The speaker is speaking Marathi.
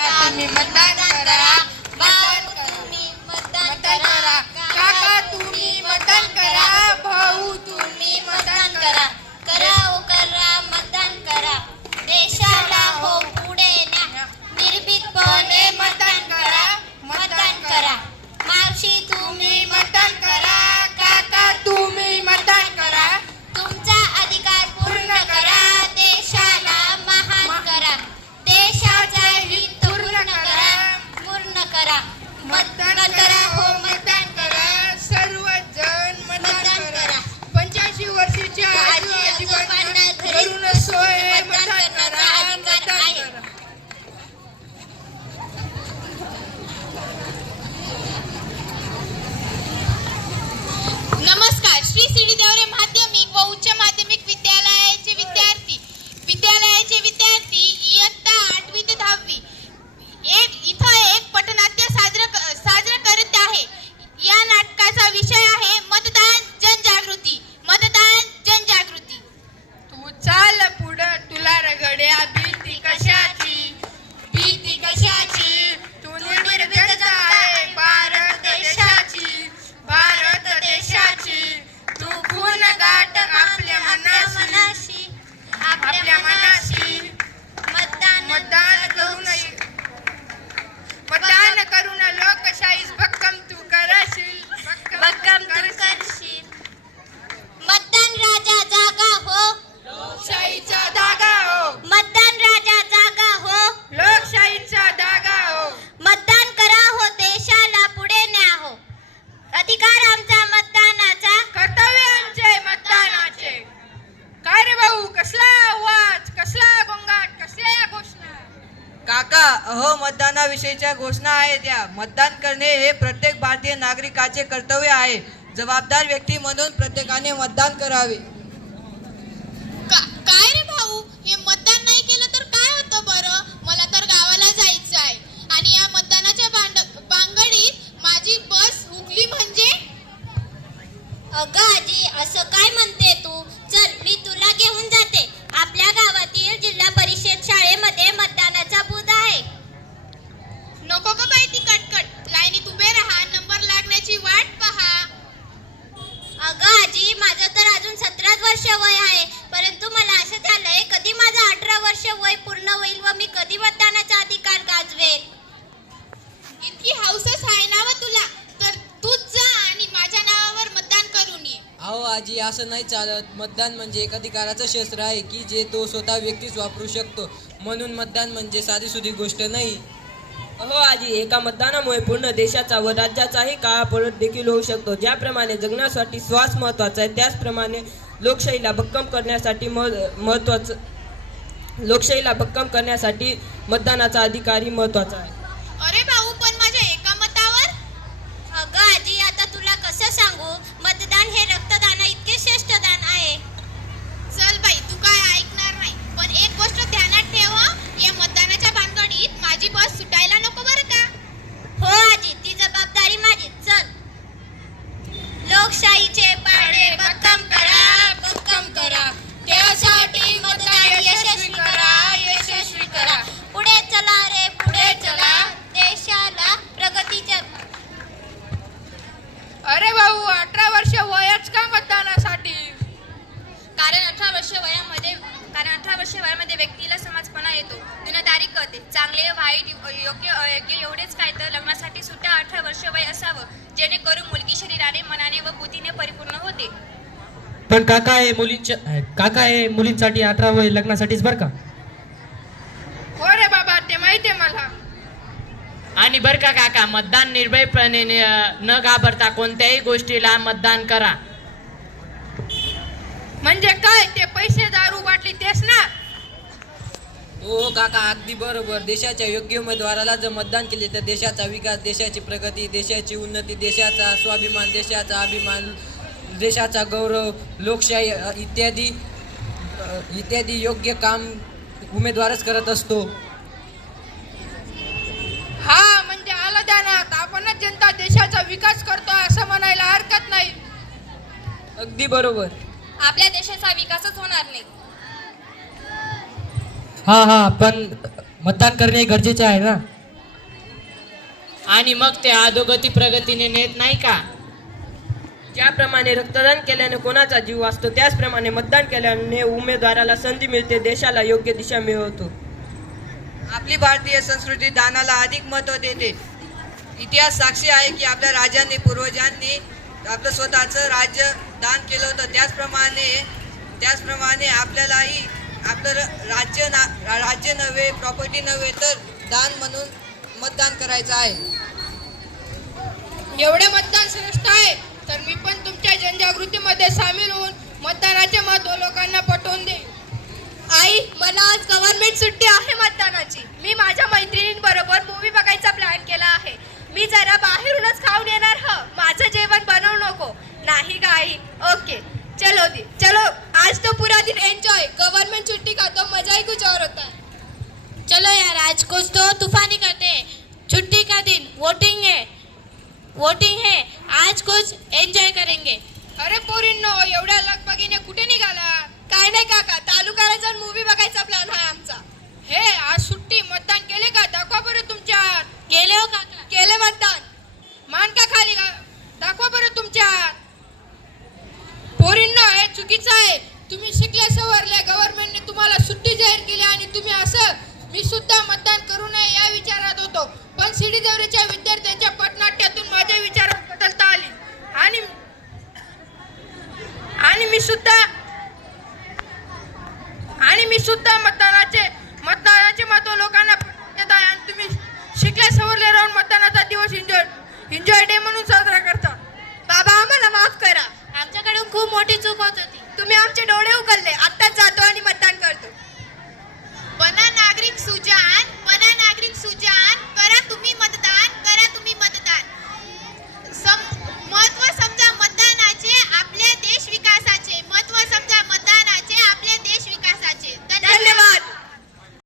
तुम्ही मतदान करा, भाऊ तुम्ही मतदान मतदान करा, करा. काका तुम्ही मतदान करा, भाऊ तुम्ही मतदान करा. करा हो करा मतदान करा, देशाला हो पुढे न्या. निर्भीकपणे मतदान करा, मतदान करा. मावशी तुम्ही मतदान करा, काका तुम्ही मतदान करा. तुमचा अधिकार पूर्ण करा, देशाला महान करा. देशाचा हित पूर्ण करा. मतदान करा हो मतदान करा, सर्वजण मतदान करा. 85 वर्षाच्या आजी आजोबांना घरून सोय मतदान करा, मतदान करा. नमस्कार. श्री सिडी देवरे माध्यमिक व उच्च माध्यमिक विद्यालयाचे विद्यार्थी इयत्ता 8वी ते 10वी इथं एक पटनाट्य साजरं करत आहे. या नाटकाचा विषय आहे मतदान जनजागृती. मतदान जनजागृती. तू चाल पुढं, तुला रगड्या भीती कशाची, भीती कशाची. तू निर्भीक आहे भारत देशाची, भारत देशाची. तू खून गाठ आपल्या मनाशी, आपल्या मनाशी. मतदान करून लोकशाहीस भक्कम तू करशील, भक्कम तू करशील. मतदान राजा जागा हो, लोकशाहीचा धागा हो, मतदान राजा जागा हो. लोकशाहीचा धागा हो. मतदान करा हो, देशाला पुढे न्या हो. अधिकार आमचा मतदानाचा, कर्तव्य आमचे मतदानाचे. काय रे भाऊ, कसला आवाज, कसला गोंगाट, कसल्या या घोषणा. काका, अहो मतदानाविषयीच्या घोषणा आहेत. या मतदान करणे हे प्रत्येक भारतीय नागरिकाचे कर्तव्य आहे. जबाबदार व्यक्ती म्हणून प्रत्येकाने मतदान करावे. काय रे भाऊ, हे मतदान नाही केलं तर काय होतं बरं? मला तर गावाला जायचं आहे आणि या मतदानाच्या भानगडीत माझी बस हुकली म्हणजे. अगं आजी, असं काय म्हणते तू? चल, मी तुला घेऊन जाते. आपल्या गावातील जिल्हा परिषद शाळेमध्ये मतदानाचा बूथ आहे. नको ग बाई ती कटकट. लाईनीत उभे राहा, नंबर लागण्याची वाट पहा. अगं आजी, माझं तर अजून 17 वर्ष वय आहे, परंतु मला असं झालंय कधी माझं 18 वर्ष वय पूर्ण होईल व मी कधी मतदानाचा अधिकार गाजवेल. इतकी हौसच आहे ना व तुला, तर तूच जा आणि माझ्या नावावर मतदान करून ये. अहो आजी, असं नाही चालत. मतदान म्हणजे एक अधिकाराचं शस्त्र आहे की जे तो स्वतः व्यक्तीच वापरू शकतो. म्हणून मतदान म्हणजे साधीसुधी गोष्ट नाही. अहो आजी, एका मतदानामुळे पूर्ण देशाचा व राज्याचाही कायापालट देखील होऊ शकतो. ज्याप्रमाणे जगण्यासाठी श्वास महत्त्वाचा आहे, त्याचप्रमाणे लोकशाहीला भक्कम करण्यासाठी मतदानाचा अधिकारही महत्त्वाचा आहे. अरे भाऊ, पण माझ्या एका मतावर. अगं आजी, आता तुला कसं सांगू, मतदान हे रक्तदाना इतके श्रेष्ठ दान आहे. चल बाई, तू काय ऐकणार नाही. पण एक गोष्ट ध्यानात ठेव हं, या मतदानाच्या भानगडीत माझी बस सुटायला नको बरं का. हो आजी, ती जबाबदारी माझी. चल. लोकशाहीचे पारडे भक्कम करा, भक्कम करा. त्यासाठी मतदान यशस्वी करा, यशस्वी करा. पुढे चला रे, पुढे चला. देशाला प्रगतीच्या. अरे भाऊ, 18 वर्ष वयच का मतदानासाठी. कारण 18 वर्ष वयामध्ये व्यक्तीला समाजपणा येतो, गुन्हेगारी कळते, चांगले वाईट योग्य अयोग्य एवढेच काय तर लग्नासाठी सुद्धा 18 वर्ष वय असावं, जेणेकरून मुलगी शरीराने, मनाने व बुद्धीने परिपूर्ण होते. पण काका हे मुलींसाठी 18 वय लग्नासाठीच बरं का. हो रे बाबा, ते माहितीये मला. आणि बरं का काका, मतदान निर्भयपणे न घाबरता कोणत्याही गोष्टीला मतदान करा. म्हणजे काय, ते पैसे दारू बाटली तेच ना. हो काका, अगदी बरोबर. देशाच्या योग्य उमेदवाराला जर मतदान केले तर देशाचा विकास, देशाची प्रगती, देशाची उन्नती, देशाचा स्वाभिमान, देशाचा अभिमान, देशाचा गौरव, लोकशाही इत्यादी योग्य काम उमेदवारच करत असतो. हा, म्हणजे आलं ध्यानात, आपणच जनता देशाचा विकास करतोय असं म्हणायला हरकत नाही. अगदी बरोबर. आपल्या देशाचा विकासच होणार नाही. हा पण मतदान करणे गरजेचे आहे ना. आणि मग ते अधोगती प्रगतीने नेत नाही का? ज्याप्रमाणे रक्तदान केल्याने कोणाचा जीव वाचतो त्याचप्रमाणे मतदान केल्याने उमेदवाराला संधी मिळते, देशाला योग्य दिशा मिळवतो. आपली भारतीय संस्कृती दानाला अधिक महत्त्व देते. इतिहास साक्षी आहे की आपल्या राजांनी पूर्वजांनी आपलं स्वतःचं राज्य दान केलं होतं. त्याचप्रमाणे आपल्यालाही आपलं राज्य नव्हे, प्रॉपर्टी नव्हे, तर दान म्हणून मतदान करायचं आहे. एवढे मतदान श्रेष्ठ आहे तर मी पण तुमच्या जनजागृतीमध्ये सामील होऊन मतदानाचे महत्त्व लोकांना पटवून देईन. आई, मला आज गव्हर्नमेंट सुट्टी आहे मतदानाची. मी माझ्या मैत्रिणींबरोबर मूवी बघायचा प्लॅन केला आहे. मी जरा बाहेरूनच खाऊन येणार. माझं जेवण बनवू नको. नाही का आई? ओके, चलो आज तो पूरा दिन एंजॉय. गवर्नमेंट छुट्टी का तो मजा ही कुछ और होता है. चलो यार, आज कुछ तो तूफानी करते हैं. छुट्टी का दिन, वोटिंग है, आज कुछ एंजॉय करेंगे. अरे पोरींनो, एवढ्या लगबगीने कुठे निघाला? काय नाही काका, तालुक्याला जाऊन मूवी बघायचा प्लॅन आहे आमचा. हे आज सुट्टी, मतदान केले का? दाखवा बरं तुमच्या हात. गेले हो काका? केले मतदान. मान का खाली दाखवा बरं तुमच्या हात. पोरींनो, हे चुकीचं आहे. तुम्ही शिकल्या सवरल्या, गव्हर्नमेंटने तुम्हाला सुट्टी जाहीर केली आणि तुम्ही असं. मी सुद्धा मतदान करू नये या विचारात होतो, पण शिडी देवरेच्या विद्यार्थ्यांच्या पटनाट्यातून माझ्या विचारात बदलता आली आणि मी सुद्धा मतदानाचे महत्त्व लोकांना देत आहे. आणि तुम्ही शिकल्या सवरल्या राहून मतदानाचा दिवस एन्जॉय डे म्हणून साजरा करता. बाबा, आम्हाला माफ करा. आमच्याकडून खूप मोठी चूक होत होती. तुम्ही आमचे डोळे उघडले. आत्ताच जातो आणि